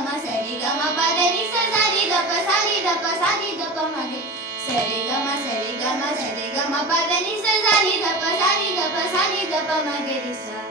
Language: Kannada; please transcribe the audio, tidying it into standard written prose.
ಗ ಮ ಸರಿ ಗ ಮ ಪ ದ ನಿ ಸ ಸರಿ ದ ಪ ಸರಿ ದ ಪ ಸರಿ ದ ಪ ಮ ಗೆ ಸರಿ ಗ ಮ ಸರಿ ಗ ಮ ಸರಿ ಗ ಮ ಪ ದ ನಿ ಸ ಸರಿ ದ ಪ ಸರಿ ದ ಪ ಸರಿ ದ ಪ ಮ ಗೆ ರಿ ಸ